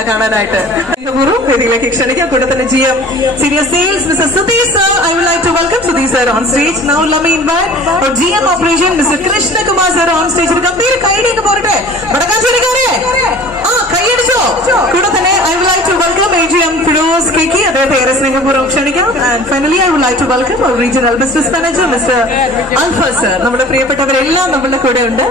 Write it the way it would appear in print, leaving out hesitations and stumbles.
പറ്റില്ല കാണാനായിട്ട്. വേദിയിലേക്ക് ക്ഷണിക്കാം. കൂടെ തന്നെ GM Senior Sales Mr. Sudhir sir. I would like to welcome Sudhir sir on stage. Now let me invite our GM Operation Mr. Krishna Kumar sir on stage. ഒരു ഗംഭീര കൈയിലേക്ക് പോരട്ടെ. വടക്കാഞ്ചേരിക്കാരെ കൈയടിച്ചോ. കൂടെ തന്നെ I would like to welcome AGM Firoz Keki. അദ്ദേഹത്തെ ഏറെ സ്നേഹപൂർവ്വം ക്ഷണിക്കാം. And finally I would like to welcome our Regional Business Manager Mr. Alpha sir. നമ്മുടെ പ്രിയപ്പെട്ടവരെല്ലാം നമ്മുടെ കൂടെ ഉണ്ട്.